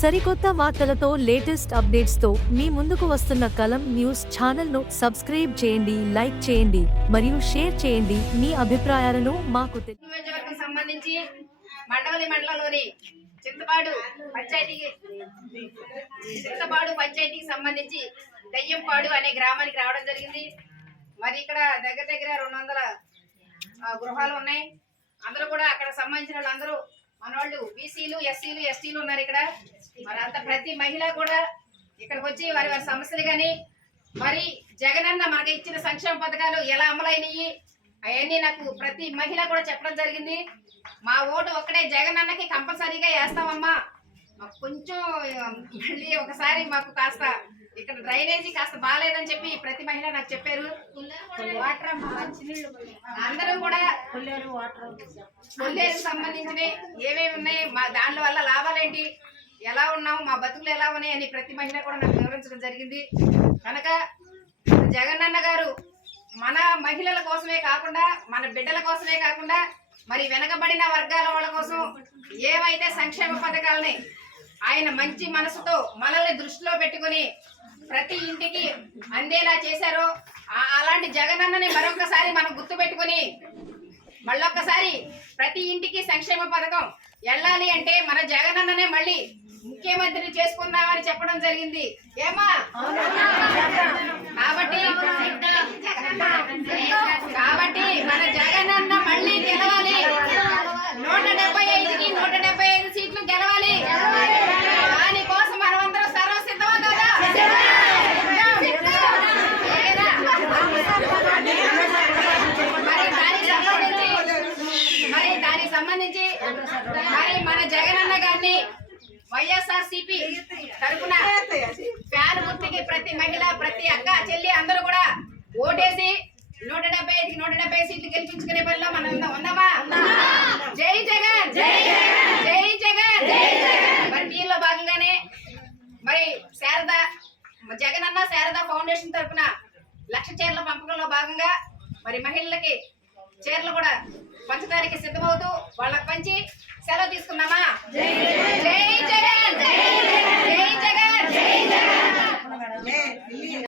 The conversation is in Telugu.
సరికొత్త వార్తలతో లేటెస్ట్ అప్డేట్స్తో మీ ముందుకు వస్తున్న కలం న్యూస్ ఛానల్ను సబ్స్క్రైబ్ చేయండి లైక్ చేయండి మరియు షేర్ చేయండి. మీ అభిప్రాయాలను మాకు సంబంధించి మండవలి మండలంలోని చింతపాడు పంచాయతీకి చింతపాడు పంచాయతీకి సంబంధించి దయ్యంపాడు అనే గ్రామానికి రావడం జరిగింది. మరి ఇక్కడ దగ్గర దగ్గర రెండు వందల గృహాలు ఉన్నాయి. అందరూ కూడా అక్కడ సంబంధించిన వాళ్ళందరూ మన వాళ్ళు బీసీలు ఎస్సీలు ఎస్టీలు ఉన్నారు ఇక్కడ. మరి అంత ప్రతి మహిళ కూడా ఇక్కడికి వచ్చి వారి వారి సమస్యలు కానీ మరి జగనన్న మనకి ఇచ్చిన సంక్షేమ పథకాలు ఎలా అమలైనవి అవన్నీ నాకు ప్రతి మహిళ కూడా చెప్పడం జరిగింది. మా ఓటు ఒక్కడే జగన్ అన్నకి కంపల్సరీగా వేస్తామమ్మా. మాకు కొంచెం మళ్ళీ ఒకసారి మాకు కాస్త ఇక్కడ డ్రైనేజీ కాస్త బాగాలేదని చెప్పి ప్రతి మహిళ నాకు చెప్పారు. వాటర్. అందరూ కూడా కొల్లేరుకు సంబంధించినవి ఏమేమి ఉన్నాయి మా దాని వల్ల లాభాలేంటి ఎలా ఉన్నాము మా బతుకులు ఎలా ఉన్నాయి? అని ప్రతి మహిళ కూడా నాకు వివరించడం జరిగింది. కనుక జగనన్న గారు మన మహిళల కోసమే కాకుండా మన బిడ్డల కోసమే కాకుండా మరి వెనకబడిన వర్గాల వాళ్ళ కోసం ఏవైతే సంక్షేమ పథకాలని ఆయన మంచి మనసుతో మనల్ని దృష్టిలో పెట్టుకొని ప్రతి ఇంటికి అందేలా చేశారో అలాంటి జగనన్నని మరొకసారి మనం గుర్తు పెట్టుకొని మళ్ళొక్కసారి ప్రతి ఇంటికి సంక్షేమ పథకం వెళ్ళాలి అంటే మన జగనన్ననే మళ్ళీ ముఖ్యమంత్రిని చేసుకుందామని చెప్పడం జరిగింది. ఏమా కాబట్టి కాబట్టి మన జగన్ అన్న మళ్ళీ గెలవాలి. నూట డెబ్బై ఐదుకి నూట డెబ్బై ఐదు సీట్లు గెలవాలి. దానికోసం మనమందరం సర్వసిద్ధమా కదా? మరి దానికి సంబంధించి మరి దానికి సంబంధించి మరి మన జగనన్న గారిని వైఎస్ఆర్ సిపి తరపున ఫ్యాన్ గుర్తుకి ప్రతి మహిళ ప్రతి అక్క చెల్లి అందరూ కూడా ఓటేసి నూట డెబ్బై ఐదుకి నూట డెబ్బై సీట్లు గెలిపించుకునే పనిలో మనం ఉన్నామా? జై జగన్! జై జై జగన్! మరి దీనిలో భాగంగానే మరి శారద జగనన్న శారద ఫౌండేషన్ తరపున లక్ష చీరల పంపకంలో భాగంగా మరి మహిళలకి చీరలు కూడా పంచడానికి